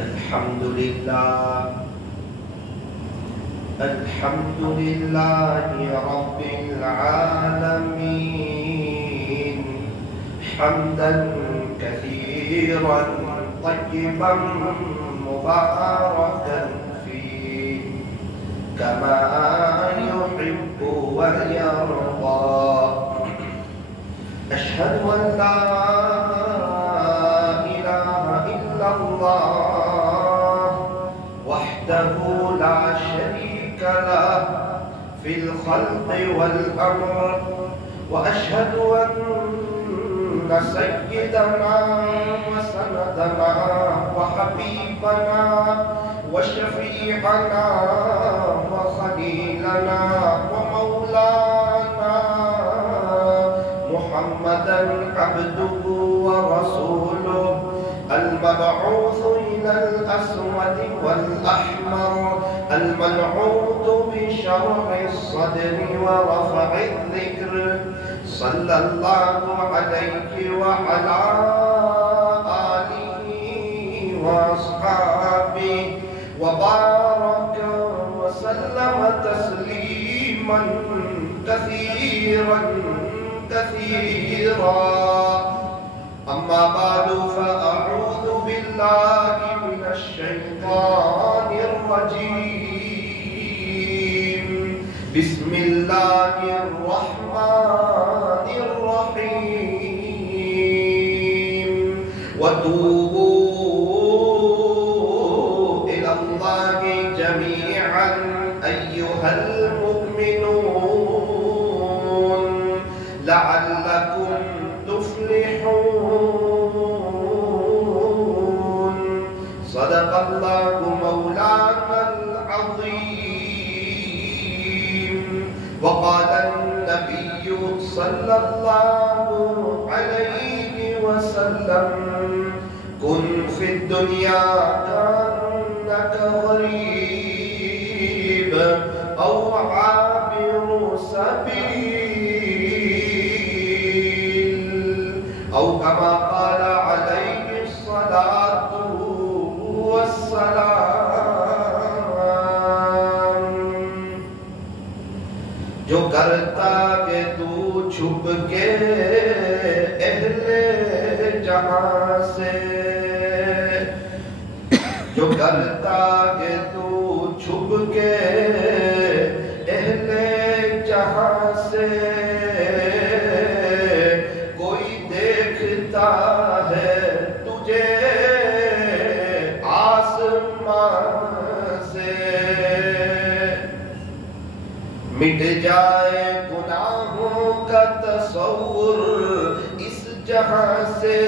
الحمد لله رب العالمين حمدا كثيرا طيبا مباركا فيه كما يحب ويرضى. أشهد أن لا إله إلا الله وحده لا شريك له في الخلق والأمر، وأشهد أن سيدنا وسندنا وحبيبنا وشفيعنا وخليلنا ومولانا محمدا عبده ورسوله المبعوث إلى الأسود والأحمر المنعوت بشرح الصدر ورفع الذكر، صلى الله عليه وعلى آله وأصحابه وبارك وسلم تسليما كثيرا كثيرا. أما بعد فأعوذ بالله من الشيطان الرجيم. بسم الله الرحمن الرحيم. وتوبوا إلى الله جميعا أيها المؤمنون لعلكم تفلحون. صدق الله مولانا العظيم. وقال النبي صلى الله عليه وسلم: كن في الدنيا كأنك غريب أو عابر سبيل، أو كما قال عليه الصلاة والسلام. جو کرتا کہ تو چھپ کے اہل جہاں سے، جو کرتا کہ تو چھپ کے اہل جہاں سے، کوئی دیکھتا ہے تجھے آسمان سے. مٹ جائے گناہوں کا تصور اس جہاں سے،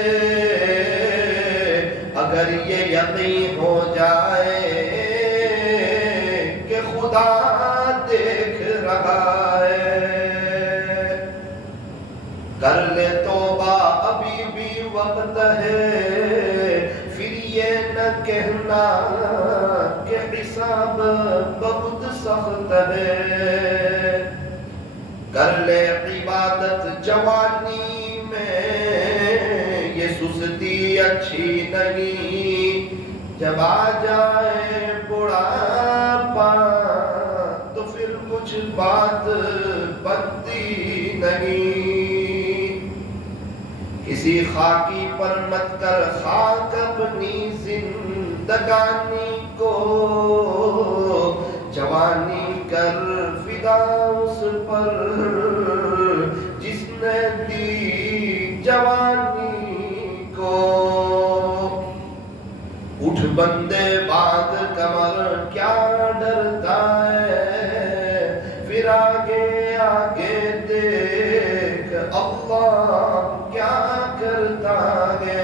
اگر یہ یقین ہو جائے کہ خدا دیکھ رہا ہے. کر لے توبہ ابھی بھی وقت ہے، پھر یہ نہ کہنا کہ حساب بہت سخت ہے. کر لے عبادت جوانی میں، یہ سستی اچھی نہیں. جب آ جائے بڑھاپا تو پھر کچھ بات بنتی نہیں. کسی خاکی پر مت کر خاک اپنی زندگانی کو، جوانی کر فدا اس پر جس نے دی جوانی کو. اٹھ بندے باندھ کمر کیا ڈرتا ہے، پھر آگے آگے دیکھ اللہ کیا کرتا ہے.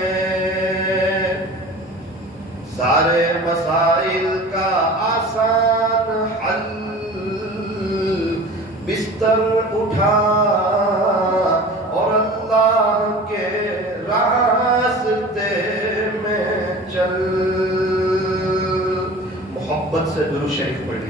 سارے مسائل کا آسان حل بستر اٹھا اور اللہ کے راستے میں چل. محبت سے درود شریف پڑھی.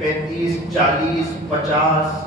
35, 40, 50।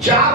4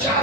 4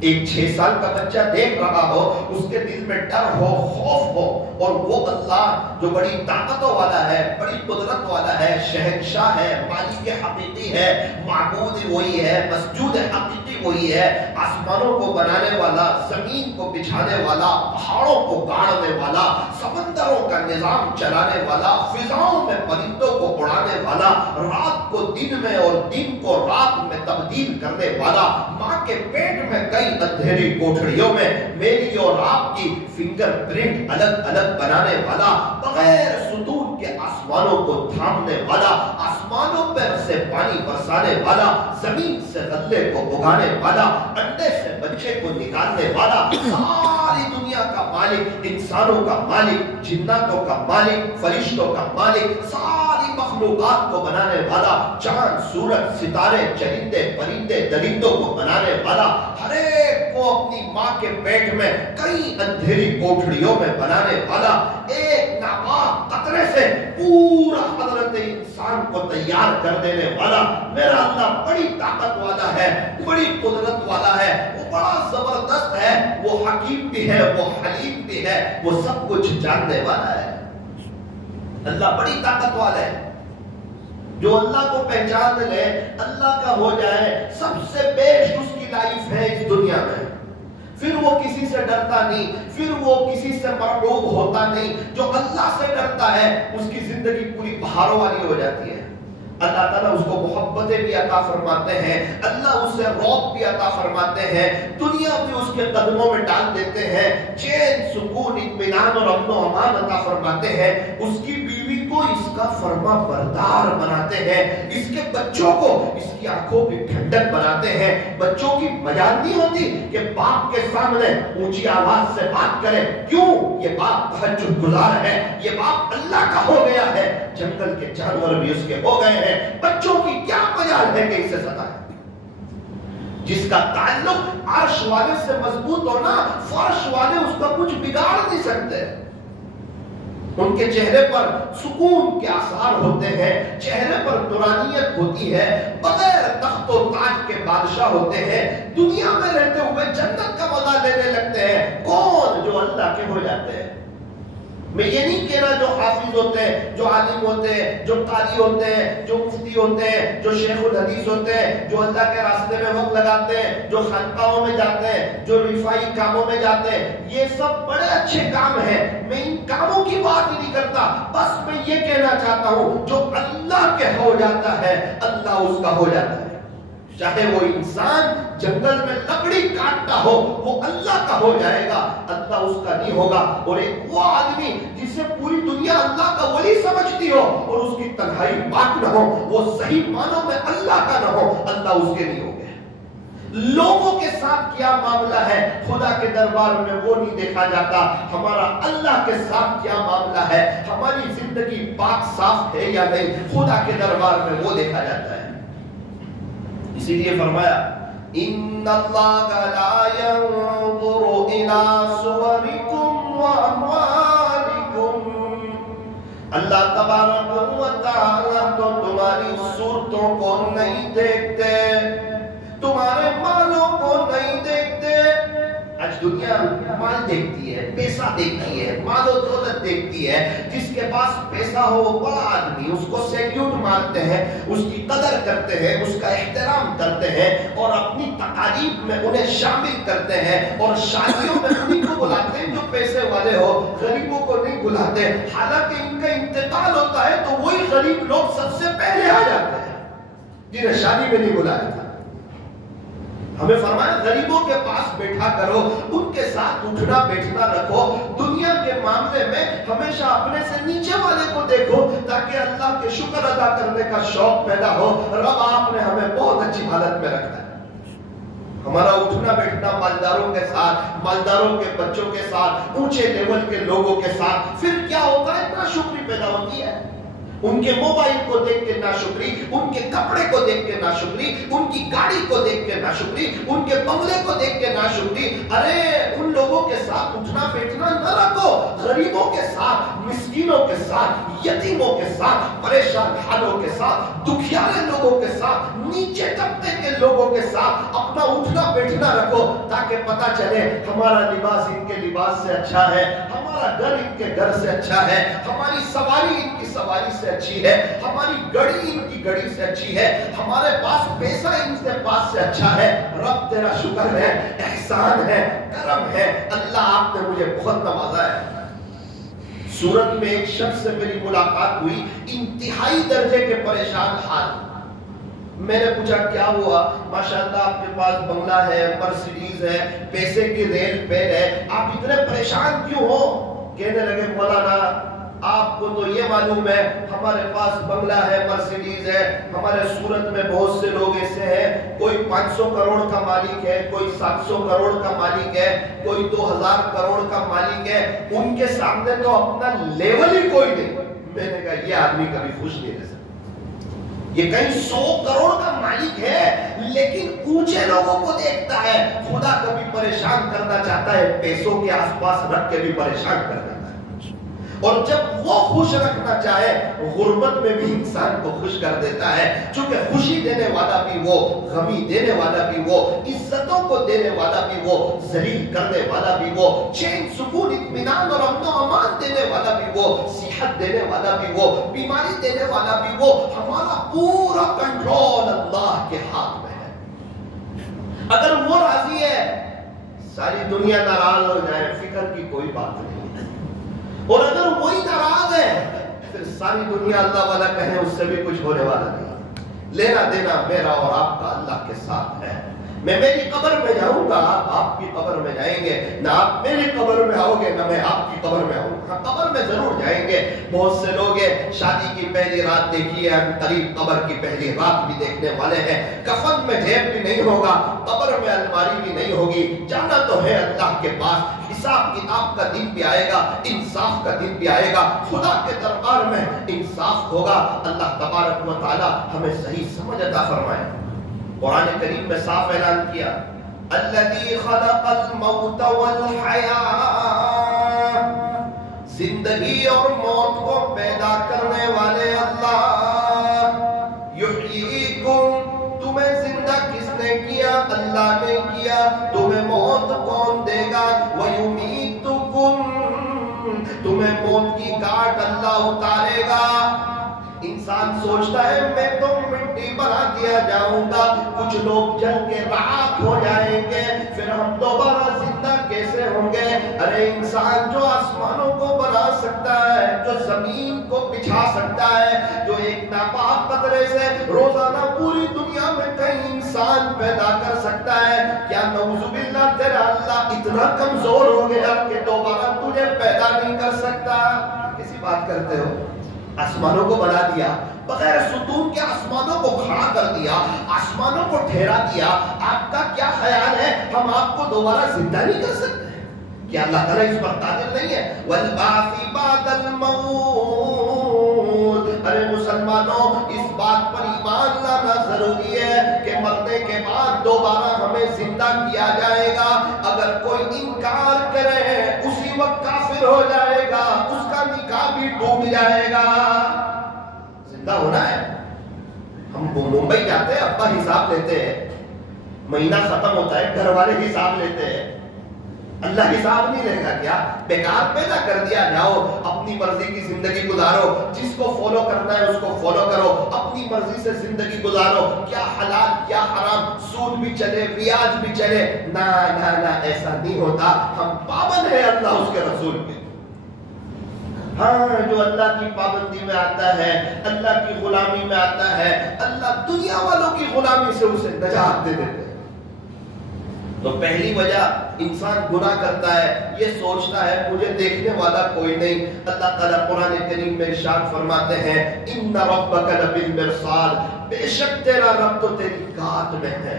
ایک 6 سال کا بچہ دیکھ رہا ہو، اس کے دل میں ڈر ہو، خوف ہو، اور وہ اللہ جو بڑی طاقتوں والا ہے، بڑی قدرت والا ہے، شہنشاہ ہے، مالک حقیقی ہے، معبود وہی ہے، مسجود حقیقی وہی ہے، آسمانوں کو بنانے والا، زمین کو بچھانے والا، پہاڑوں کو گاڑنے والا، سمندروں کا نظام چلانے والا، فضاؤں میں پرندوں کو اڑانے والا، رات کو دن میں اور دن کو رات میں تبدیل کرنے والا، ماں کے پیٹ میں کئی اندھیری کوٹھڑیوں میں میری اور آپ کی فنگر پرنٹ الگ الگ بنانے والا، بغیر ستون کے آسمانوں کو تھامنے والا، آسمانوں پر سے پانی برسانے والا، زمین سے غلے کو اگانے والا، انڈے سے بچے کو نکالنے والا، ساری دنیا کا مالک، انسانوں کا مالک، جناتوں کا مالک، فرشتوں کا مالک، ساری مخلوقات کو بنانے والا، چاند سورج ستارے چرندے پرندے درندوں کو بنانے والا، ہر ایک کو اپنی ماں کے پیٹ میں کئی اندھیری کوٹھڑیوں میں بنانے والا، ایک ناپاک قطرے سے پورا حضرت انسان کو تیار کر دینے والا میرا اللہ بڑی طاقت والا ہے، بڑی قدرت والا ہے، وہ بڑا زبردست ہے، وہ حکیم بھی ہے، وہ حلیم بھی ہے، وہ سب کچھ جاننے والا ہے۔ اللہ بڑی طاقت والا ہے۔ جو اللہ کو پہچان لے، اللہ کا ہو جائے، سب سے بیسٹ اس کی لائف ہے اس دنیا میں۔ پھر وہ کسی سے ڈرتا نہیں، پھر وہ کسی سے مرعوب ہوتا نہیں۔ جو اللہ سے ڈرتا ہے اس کی زندگی پوری بہاروں والی ہو جاتی ہے۔ اللہ تعالیٰ اس کو محبتیں بھی عطا فرماتے ہیں، اللہ اسے رعب بھی عطا فرماتے ہیں، دنیا بھی اس کے قدموں میں ڈال دیتے ہیں، چین سکون اطمینان اور امن و امان عطا فرماتے ہیں، اس کی بیوی کو اس کا فرما بردار بناتے ہیں، اس کے بچوں کو اس کی آنکھوں کی ٹھنڈک بناتے ہیں۔ بچوں کی مجال نہیں ہوتی کہ باپ کے سامنے اونچی آواز سے بات کرے، کیوں؟ یہ باپ تہجد گزار ہے، یہ باپ اللہ کا ہو گیا ہے، جنگل کے جانور بھی اس کے ہو گئے ہیں، بچوں کی کیا مجال ہے کہ اسے ستائے؟ جس کا تعلق عرش والے سے مضبوط ہونا، فرش والے اس کا کچھ بگاڑ نہیں سکتے۔ ان کے چہرے پر سکون کے آثار ہوتے ہیں، چہرے پر نورانیت ہوتی ہے، بغیر تخت و تاج کے بادشاہ ہوتے ہیں، دنیا میں رہتے ہوئے جنت کا مزہ لینے لگتے ہیں۔ کون؟ جو اللہ کے ہو جاتے ہیں۔ میں یہ نہیں کہہ رہا جو حافظ ہوتے ہیں، جو عالم ہوتے ہیں، جو قاری ہوتے ہیں، جو مفتی ہوتے ہیں، جو شیخ الحدیث ہوتے ہیں، جو اللہ کے راستے میں وقت لگاتے ہیں، جو خانقاہوں میں جاتے ہیں، جو رفائی کاموں میں جاتے ہیں، یہ سب بڑے اچھے کام ہیں، میں ان کاموں کی بات نہیں کرتا، بس میں یہ کہنا چاہتا ہوں جو اللہ کے ہو جاتا ہے اللہ اس کا ہو جاتا ہے۔ چاہے وہ انسان جنگل میں لکڑی کاٹتا ہو، وہ اللہ کا ہو جائے گا، اللہ اس کا نہیں ہوگا۔ اور ایک وہ آدمی جسے پوری دنیا اللہ کا ولی سمجھتی ہو اور اس کی تنہائی بات نہ ہو، وہ صحیح معنوں میں اللہ کا نہ ہو، اللہ اس کے نہیں ہوگا۔ لوگوں کے ساتھ کیا معاملہ ہے خدا کے دربار میں وہ نہیں دیکھا جاتا، ہمارا اللہ کے ساتھ کیا معاملہ ہے، ہماری زندگی پاک صاف ہے یا نہیں، خدا کے دربار میں وہ دیکھا جاتا ہے۔ اسی لیے فرمایا ان اللہ لا ينظر الى صورکم واموالکم، اللہ تبارک و تعالی تو تمہاری صورتوں کو نہیں دیکھتے، تمہارے مالوں کو نہیں دیکھتے۔ آج دنیا مال دیکھتی ہے، پیسہ دیکھتی ہے، مال و دولت دیکھتی ہے، جس کے پاس پیسہ ہو بڑا آدمی اس کو سیلیوٹ مارتے ہیں، اس کی قدر کرتے ہیں، اس کا احترام کرتے ہیں اور اپنی تقاریب میں انہیں شامل کرتے ہیں، اور شادیوں میں انہیں کو بلاتے ہیں جو پیسے والے ہو، غریبوں کو نہیں بلاتے۔ حالانکہ ان کا انتقال ہوتا ہے تو وہی غریب لوگ سب سے پہلے آ جاتے ہیں جنہیں شادی میں نہیں بلایا تھا۔ ہمیں فرمایا غریبوں کے پاس بیٹھا کرو، ان کے ساتھ اٹھنا بیٹھنا رکھو، دنیا کے معاملے میں ہمیشہ اپنے سے نیچے والے کو دیکھو تاکہ اللہ کے شکر ادا کرنے کا شوق پیدا ہو۔ رب آپ نے ہمیں بہت اچھی حالت میں رکھا ہے، ہمارا اٹھنا بیٹھنا مالداروں کے ساتھ، مالداروں کے بچوں کے ساتھ، اونچے لیول کے لوگوں کے ساتھ، پھر کیا ہوتا ہے؟ ناشکری پیدا ہوتی ہے۔ ان کے موبائل کو دیکھ کے ناشکری، ان کے کپڑے کو دیکھ کے ناشکری، ان کی گاڑی کو دیکھ کے ناشکری، ان کے بنگلے کو دیکھ کے ناشکری۔ ارے ان لوگوں کے ساتھ اٹھنا بیٹھنا نہ رکھو، غریبوں کے ساتھ، مسکینوں مسکینوں کے ساتھ, یتیموں کے ساتھ, پریشان حالوں کے ساتھ, دکھیارے لوگوں کے ساتھ, نیچے طبقے کے لوگوں کے ساتھ اپنا اٹھنا بیٹھنا رکھو, تاکہ پتا چلے ہمارا لباس ان کے لباس سے اچھا ہے, ہمارا گھر ان کے گھر سے اچھا ہے, ہماری سواری ان کی سواری سے اچھی ہے, ہماری گڑی ان کی گڑی سے اچھی ہے, ہمارے پاس پیسہ ان کے پاس سے اچھا ہے. رب تیرا شکر ہے, احسان ہے, کرم ہے, اللہ آپ نے مجھے بہت نوازا ہے. سورت میں ایک شخص سے میری ملاقات ہوئی, انتہائی درجے کے پریشان حال. میں نے پوچھا کیا ہوا؟ ماشاءاللہ آپ کے پاس بنگلہ ہے, مرسیڈیز ہے, پیسے کی ریل پیر ہے, آپ اتنے پریشان کیوں ہو؟ کہنے لگے مولانا آپ کو تو یہ معلوم ہے ہمارے پاس بنگلہ ہے, مرسیڈیز ہے, ہمارے صورت میں بہت سے لوگ ایسے ہیں, کوئی 500 کروڑ کا مالک ہے, کوئی 700 کروڑ کا مالک ہے, کوئی 2000 کروڑ کا مالک ہے, ان کے سامنے تو اپنا لیول ہی کوئی نہیں. میں نے کہا یہ آدمی کبھی خوش نہیں رہ سکتا, یہ کہیں 100 کروڑ کا مالک ہے لیکن اونچے لوگوں کو دیکھتا ہے. خدا کبھی پریشان کرنا چاہتا ہے, پیسوں کے آس پاس رکھ کے بھی پریشان کر دیتا ہے, اور جب وہ خوش رکھنا چاہے غربت میں بھی انسان کو خوش کر دیتا ہے. چونکہ خوشی دینے والا بھی وہ, غمی دینے والا بھی وہ, عزتوں کو دینے والا بھی وہ, ذلیل کرنے والا بھی وہ, چین سکون اطمینان اور امن و امان دینے والا بھی وہ, صحت دینے والا بھی وہ, بیماری دینے والا بھی وہ. ہمارا پورا کنٹرول اللہ کے ہاتھ میں ہے. اگر وہ راضی ہے ساری دنیا ناراض ہو جائے, فکر کی کوئی بات نہیں. اور اگر وہی ناراض ہے پھر ساری دنیا اللہ والا کہے اس سے بھی کچھ ہونے والا نہیں. لینا دینا میرا اور آپ کا اللہ کے ساتھ ہے. میں میری قبر میں جاؤں گا, آپ کی قبر میں جائیں گے, نہ آپ میری قبر میں آؤ گے نہ میں آپ کی قبر میں آؤں گا. قبر میں ضرور جائیں گے. بہت سے لوگ شادی کی پہلی رات دیکھی ہے, قریب قبر کی پہلی رات بھی دیکھنے والے ہیں. کفن میں جیب بھی نہیں ہوگا, قبر میں الماری بھی نہیں ہوگی. جانا تو ہے اللہ کے پاس. حساب کتاب کا دن بھی آئے گا, انصاف کا دن بھی آئے گا, خدا کے دربار میں انصاف ہوگا. اللہ تبارک و تعالی ہمیں صحیح سمجھ عطا فرمائے. قرآن کریم میں صاف اعلان کیا, الذی خلق الموت والحیاة, زندگی اور موت کو پیدا کرنے والے اللہ. یحییکم, تمہیں زندہ کس نے کیا؟ اللہ نے کیا. تمہیں موت کون دے گا؟ وَيُمِيتُكُمْ, تمہیں موت کی گاٹ اللہ اتارے گا. انسان سوچتا ہے میں تو مٹی بنا دیا جاؤں گا, کچھ لوگ جل کے راکھ ہو جائیں گے, پھر ہم دوبارہ زندہ کیسے ہوں گے؟ ارے انسان جو آسمانوں کو بنا سکتا ہے, جو زمین کو بچھا سکتا ہے, جو ایک ناپاک قطرے سے روزانہ پوری دنیا میں کئی انسان پیدا کر سکتا ہے, کیا نعوذ باللہ تیرا اللہ اتنا کمزور ہو گیا کہ دوبارہ تجھے پیدا نہیں کر سکتا؟ کسی بات کرتے ہو؟ آسمانوں کو بنا دیا, بغیر ستون کے آسمانوں کو کھڑا کر دیا, آسمانوں کو ٹھہرا دیا. آپ کا کیا خیال ہے ہم آپ کو دوبارہ زندہ نہیں کر سکتے؟ کیا اللہ تعالیٰ اس پر قادر نہیں ہے؟ وَالْبَعْثِ بَعْدَ الْمَوْتِ, ارے مسلمانوں اس بات پر ایمان لانا ضروری ہے کہ مرنے کے بعد دوبارہ ہمیں زندہ کیا جائے گا. اگر کوئی انکار کرے اسی وقت کافر ہو جائے گا, اس کا نکاح بھی ٹوٹ جائے گا. زندہ ہونا ہے. ہم ممبئی جاتے ہیں, ابا حساب لیتے ہیں, مہینہ ختم ہوتا ہے, گھر والے حساب لیتے ہیں, اللہ حساب نہیں لے گا کیا؟ بیکار پیدا کر دیا جاؤ, اپنی مرضی کی زندگی گزارو, جس کو فالو کرنا ہے اس کو فالو کرو, اپنی مرضی سے زندگی گزارو. کیا حلال کیا حرام, سود بھی چلے بیاج بھی چلے, نہ نہ نہ ایسا نہیں ہوتا. ہم پابند ہیں اللہ اس کے رسول کے. ہاں جو اللہ کی پابندی میں آتا ہے, اللہ کی غلامی میں آتا ہے, اللہ دنیا والوں کی غلامی سے اسے نجات دے دیتے ہیں. تو پہلی وجہ انسان گناہ کرتا ہے, یہ سوچتا ہے مجھے دیکھنے والا کوئی نہیں. اللہ تعالیٰ قرآن کریم میں ارشاد فرماتے ہیں, ان ربک لبالمرصاد, بے شک تیرا رب تو تیری گات میں ہے.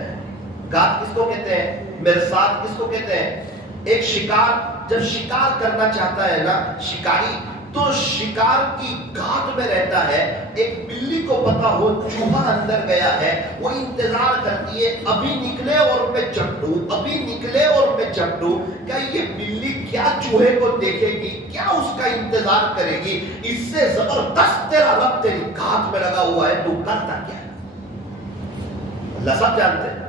گات کس کو کہتے ہیں؟ مرصاد کس کو کہتے ہیں؟ ایک شکار جب شکار کرنا چاہتا ہے نا, شکاری تو شکار کی گھات میں رہتا ہے. ایک بلی کو پتا ہو چوہا اندر گیا ہے, وہ انتظار کرتی ہے ابھی نکلے اور میں چپٹوں, ابھی نکلے اور میں چپٹوں. کیا یہ بلی کیا چوہے کو دیکھے گی, کیا اس کا انتظار کرے گی؟ اس سے زبردست تیرا رب تیری گھات میں لگا ہوا ہے, تو کرتا کیا ہے؟ اللہ سب جانتے ہیں.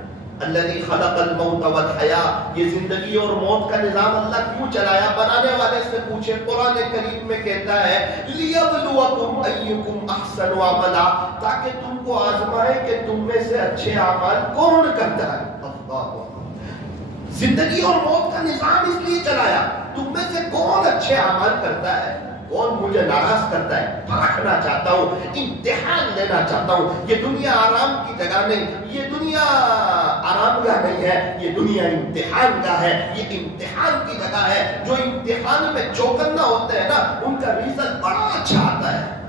الذی خلق الموت والحیاۃ, یہ زندگی اور موت کا نظام اللہ کیوں چلایا؟ بنانے والے سے پوچھے. قرآن کریم میں کہتا ہے لیبلوکم ایکم احسن عملا, تاکہ تم کو آزمائے کہ تم میں سے اچھے اعمال کون کرتا ہے. اللہ, زندگی اور موت کا نظام اس لیے چلایا, تم میں سے کون اچھے اعمال کرتا ہے, کون مجھے ناراض کرتا ہے. پرکھنا چاہتا ہوں, امتحان لینا چاہتا ہوں. یہ دنیا آرام کی جگہ نہیں, یہ دنیا آرام گاہ نہیں ہے, یہ دنیا امتحان گاہ ہے. یہ امتحان کی جگہ ہے. جو امتحان میں چوکنا ہوتے ہیں نا, ان کا ریزلٹ بڑا اچھا آتا ہے,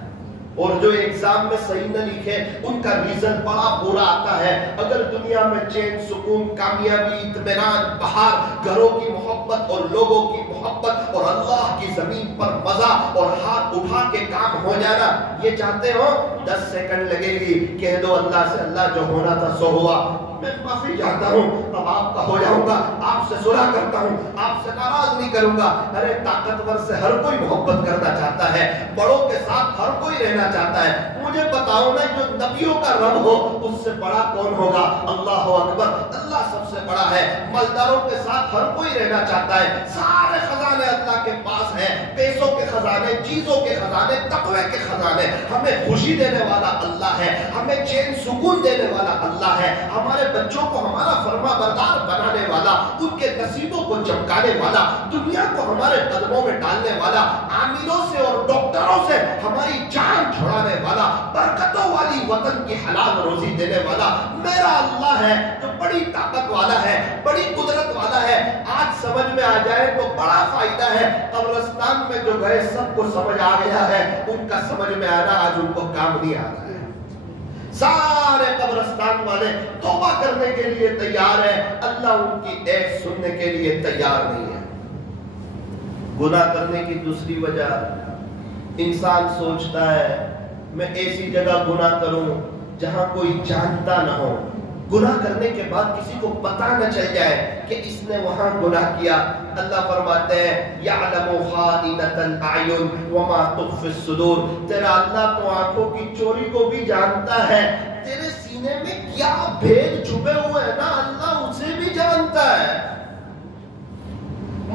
اور جو ایگزام میں صحیح نہ لکھے ان کا ریزلٹ بڑا برا آتا ہے. اگر دنیا میں چین, سکون, کامیابی, اطمینان, بہار, گھروں کی محبت اور لوگوں کی محبت اور اللہ کی زمین پر مزہ اور ہاتھ اٹھا کے کام ہو جانا یہ چاہتے ہو, 10 سیکنڈ لگے گی, کہہ دو اللہ سے اللہ جو ہونا تھا سو ہوا, میں معافی چاہتا ہوں, اب آپ کا ہو جاؤں گا, آپ سے صلح کرتا ہوں, آپ سے ناراض نہیں کروں گا. ارے طاقتور سے ہر کوئی محبت کرنا چاہتا ہے, بڑوں کے ساتھ ہر کوئی رہنا چاہتا ہے. مجھے بتاؤ نا, جو نبیوں کا رب ہو اس سے بڑا کون ہوگا؟ اللہ اکبر, اللہ سب سے بڑا ہے. مالداروں کے ساتھ ہر کوئی رہنا چاہتا ہے. سارے خزانے اللہ کے پاس ہیں, پیسوں کے خزانے, چیزوں کے خزانے, تقوی کے خزانے. ہمیں خوشی دینے والا اللہ ہے, ہمیں چین سکون دینے والا اللہ ہے, ہمارے بچوں کو ہمارا فرما بردار بنانے والا, ان کے نصیبوں کو چمکانے والا, دنیا کو ہمارے قدموں میں ڈالنے والا, عاملوں سے اور ڈاکٹروں سے ہماری جان چھڑانے والا, برکتوں والی وطن کی حلال روزی دینے والا میرا اللہ ہے, جو بڑی طاقت والا ہے, بڑی قدرت والا ہے. آج سمجھ میں آ جائے تو بڑا فائدہ ہے. قبرستان میں جو گئے سب کو سمجھ آ گیا ہے, ان کا سمجھ میں آنا آج ان کو کام نہیں آ رہا ہے. سارے قبرستان والے توبہ کرنے کے لیے تیار ہیں, اللہ ان کی ایک سننے کے لیے تیار نہیں ہے. گناہ کرنے کی دوسری وجہ, انسان سوچتا ہے میں ایسی جگہ گناہ کروں جہاں کوئی جانتا نہ ہو, گناہ کرنے کے بعد کسی کو پتہ نہ چل جائے کہ اس نے وہاں گناہ کیا. اللہ فرماتے ہیں یعلم خائنۃ الاعین وما تخفی الصدور, تیرا اللہ تو آنکھوں کی چوری کو بھی جانتا ہے, تیرے سینے میں کیا بھید چھپے ہوئے ہیں نا اللہ اسے بھی جانتا ہے.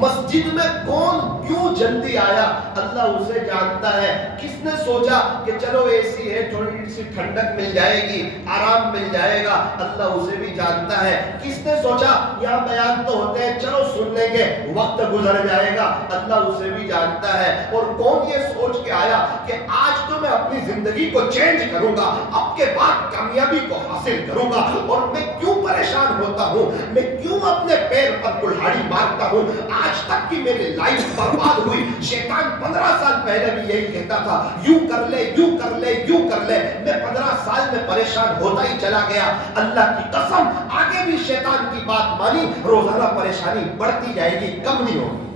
مسجد میں کون کیوں جلدی آیا اللہ اسے جانتا ہے. کس نے سوچا کہ چلو اے سی ہے, تھوڑی سی ٹھنڈک مل جائے گی, آرام مل جائے گا, اللہ اسے بھی جانتا ہے. کس نے سوچا یہاں بیان تو ہوتے ہیں چلو سن لیں گے, وقت گزر جائے گا, اللہ اسے بھی جانتا ہے. اور کون یہ سوچ کے آیا کہ آج تو میں اپنی زندگی کو چینج کروں گا, اب کے بعد کامیابی کو حاصل کروں گا, اور میں کیوں پریشان ہوتا ہوں, میں کیوں اپنے پیر پر کلہاڑی مارتا ہوں, آج تک کی میری لائف برباد ہوئی. شیطان 15 سال پہلے بھی یہی کہتا تھا یوں کر لے, یوں کر لے, یوں کر لے. میں 15 سال میں پریشان ہوتا ہی چلا گیا. اللہ کی قسم آگے بھی شیطان کی بات مانی, روزانہ پریشانی بڑھتی جائے گی, کم نہیں ہوگی.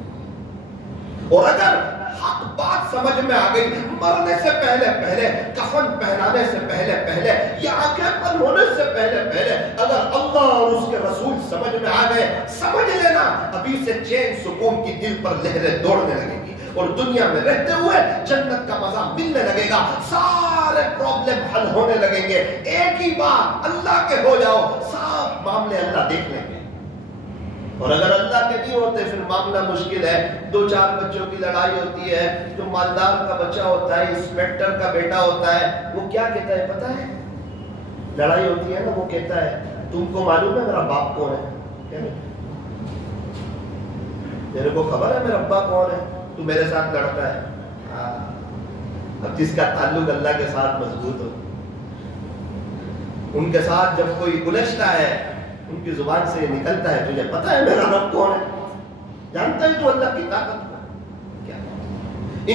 اور اگر حق بات سمجھ میں آ گئی, مرنے سے پہلے پہلے, کفن پہنانے سے پہلے پہلے, یا آنکھیں بند ہونے سے پہلے پہلے اگر اللہ اور اس کے رسول سمجھ میں آ گئے, سمجھ لینا ابھی سے چین سکون کی دل پر لہریں دوڑنے لگیں گی, اور دنیا میں رہتے ہوئے جنت کا مزہ ملنے لگے گا. سارے پرابلم حل ہونے لگیں گے. ایک ہی بار اللہ کے ہو جاؤ, سب معاملے اللہ دیکھ لیں گے. اور اگر اللہ کے نہیں ہوتے پھر معاملہ مشکل ہے. 2-4 بچوں کی لڑائی ہوتی ہے, جو مالدار کا بچہ ہوتا ہے, انسپیکٹر کا بیٹا ہوتا ہے, وہ کیا کہتا ہے پتا ہے, لڑائی ہوتی ہے نا, وہ کہتا ہے تم کو معلوم ہے میرا باپ کون ہے, میرے کو خبر ہے میرا ابا کون ہے, تو میرے ساتھ لڑتا ہے. اب جس کا تعلق اللہ کے ساتھ مضبوط ہو, ان کے ساتھ جب کوئی الجھتا ہے, ان کی زبان سے یہ نکلتا ہے تجھے پتا ہے میرا رب کون ہے, جانتا ہے تو اللہ کی طاقت کیا.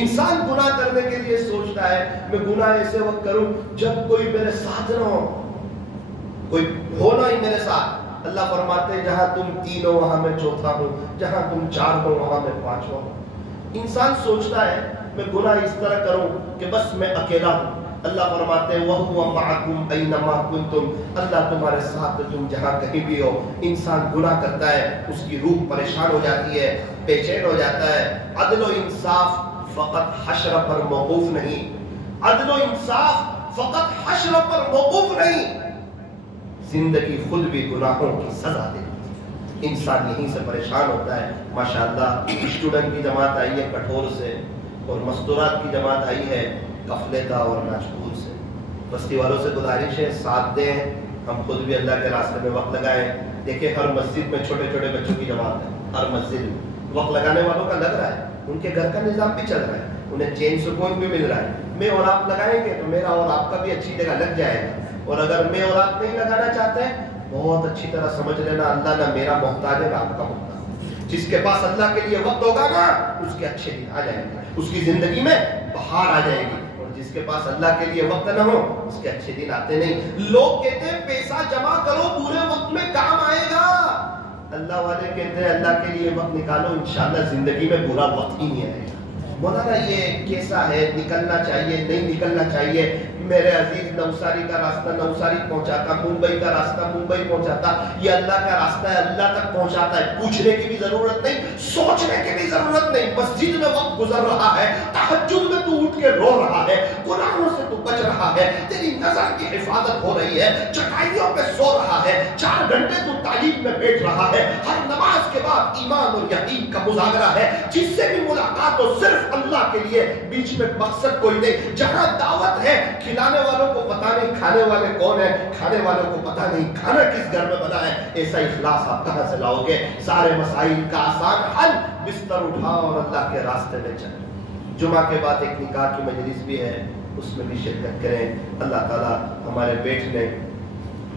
انسان گناہ کرنے کے لیے سوچتا ہے میں گناہ ایسے وقت کروں جب کوئی میرے ساتھ نہ ہو, کوئی ہونا ہی میرے ساتھ. اللہ فرماتے ہیں جہاں تم 3 وہاں میں 4 ہوں, جہاں تم 4 وہاں میں 5 ہوں. انسان سوچتا ہے میں گناہ اس طرح کروں کہ بس میں اکیلا ہوں. اللہ فرماتے ہیں وَهُوَ مَعَكُمْ أَيْنَمَا كُنْتُمْ. اللہ تمہارے ساتھ تم جہاں کہیں بھی ہو. انسان گناہ کرتا ہے, اس کی روح پریشان ہو جاتی ہے, بے چین ہو جاتا ہے. عدل و انصاف فقط حشر پر موقوف نہیں, عدل و انصاف فقط حشر پر موقوف نہیں, زندگی خود بھی گناہوں کی سزا دیتی ہے. انسان یہیں سے پریشان ہوتا ہے. ماشاءاللہ اسٹوڈنٹ کی جماعت آئی ہے کٹھور سے, اور مستورات کی جماعت آئی ہے کفلے کا اور ناچپور سے. بستی والوں سے گزارش ہے ساتھ دیں, ہم خود بھی اللہ کے راستے میں وقت لگائیں. دیکھیں ہر مسجد میں چھوٹے چھوٹے بچوں کی جماعت ہے, ہر مسجد میں وقت لگانے والوں کا لگ رہا ہے, ان کے گھر کا نظام بھی چل رہا ہے, انہیں چین سکون بھی مل رہا ہے. میں اور آپ لگائیں گے تو میرا اور آپ کا بھی اچھی جگہ لگ جائے گا. اور اگر میں اور آپ نہیں لگانا چاہتے ہیں, بہت اچھی طرح سمجھ لینا اللہ نہ میرا محتاج ہے نہ آپ کا محتاج. جس کے پاس اللہ کے لیے وقت ہوگا نا, اس کے اچھے دن آ جائیں گے, اس کی زندگی میں بہار آ جائے گی. اور جس کے پاس اللہ کے لیے وقت نہ ہو, اس کے اچھے دن آتے نہیں. لوگ کہتے ہیں پیسہ جمع کرو پورے وقت میں کام آئے گا. اللہ والے کہتے ہیں اللہ کے لیے وقت نکالو, انشاءاللہ زندگی میں برا وقت ہی نہیں آئے گا. مولانا یہ کیسا ہے, نکلنا چاہیے نہیں نکلنا چاہیے؟ میرے عزیز نوساری کا راستہ نوساری پہنچاتا, ممبئی کا راستہ ممبئی پہنچاتا, یہ اللہ کا راستہ ہے اللہ تک پہنچاتا ہے. پوچھنے کی بھی ضرورت نہیں, سوچنے کی بھی ضرورت نہیں. مسجد میں وقت گزر رہا ہے, تہجد میں تو اٹھ کے رو رہا ہے, گناہوں سے تو بچ رہا ہے, تیری نظر کی حفاظت ہو رہی ہے, چٹائیوں پہ سو رہا ہے, 4 گھنٹے تو تعلیم میں بیٹھ رہا ہے, ہر نماز کے بعد ایمان اور یقین کا مذاکرہ ہے, جس سے بھی ملاقات ہو صرف اللہ کے لیے, بیچ میں مقصد کوئی نہیں. جہاں دعوت ہے کھلانے والوں کو پتہ نہیں کھانے والے کون ہیں, کھانے والوں کو پتہ نہیں کھانا کس گھر میں بنا ہے. ایسا اخلاص آپ کہاں سے لاؤ گے؟ سارے مسائل کا آسان حل, بستر اٹھاؤ اور اللہ کے راستے میں چلو. جمعہ کے بعد ایک نکاح کی مجلس بھی ہے, اس میں بھی شرکت کریں. اللہ تعالیٰ ہمارے بیٹھنے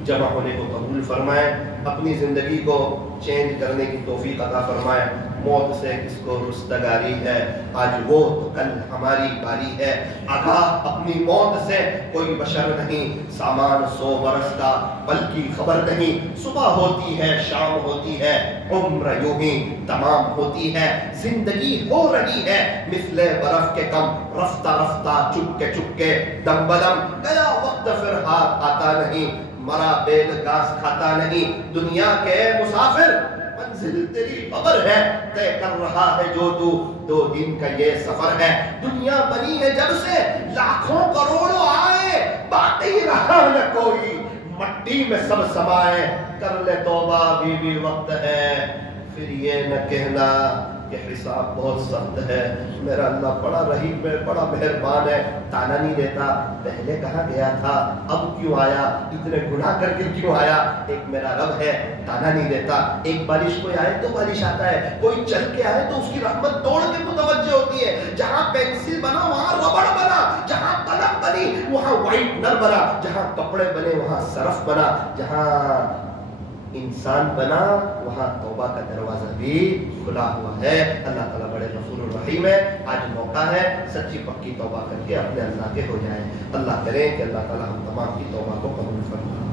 جمع ہونے کو قبول فرمائے, اپنی زندگی کو چینج کرنے کی توفیق عطا فرمائے. موت سے کس کو رستگاری ہے, آج وہ تو کل ہماری باری ہے. آگاہ اپنی موت سے کوئی بشر نہیں, سامان 100 برس کا پل کی خبر نہیں. صبح ہوتی ہے شام ہوتی ہے, عمر یوں ہی تمام ہوتی ہے. زندگی ہو رہی ہے مثل برف کے کم, رفتہ رفتہ چپ کے دم بدم. گیا وقت پھر ہاتھ آتا نہیں, مرا بیل گھاس کھاتا نہیں. دنیا کے مسافر منزل تیری قبر ہے, طے کر رہا ہے جو تو 2 دن کا یہ سفر ہے. دنیا بنی ہے جب سے لاکھوں کروڑوں آئے, باقی رہا نہ کوئی, مٹی میں سب سمائے. کر لے توبہ ابھی بھی وقت ہے, پھر یہ نہ کہنا کہ حساب بہت سخت ہے. میرا اللہ بڑا رحیم ہے, بڑا مہربان ہے, تانا نہیں دیتا. پہلے کہاں گیا تھا, اب کیوں آیا, اتنے گناہ کر کے کیوں آیا. ایک میرا رب ہے, تانا نہیں دیتا. ایک بارش کوئی آئے تو بارش آتا ہے, کوئی چل کے آئے تو اس کی رحمت توڑ کے متوجہ ہوتی ہے. جہاں پینسل بنا وہاں ربڑ بنا, جہاں قلم بنی وہاں وائٹنر بنا, جہاں کپڑے بنے وہاں سرف بنا, جہاں انسان بنا وہاں توبہ کا دروازہ بھی کھلا ہوا ہے. اللہ تعالیٰ بڑے غفور الرحیم ہے. آج موقع ہے سچی پکی توبہ کر کے اپنے اللہ کے ہو جائیں. اللہ کرے کہ اللہ تعالیٰ ہم تمام کی توبہ کو قبول فرمائے.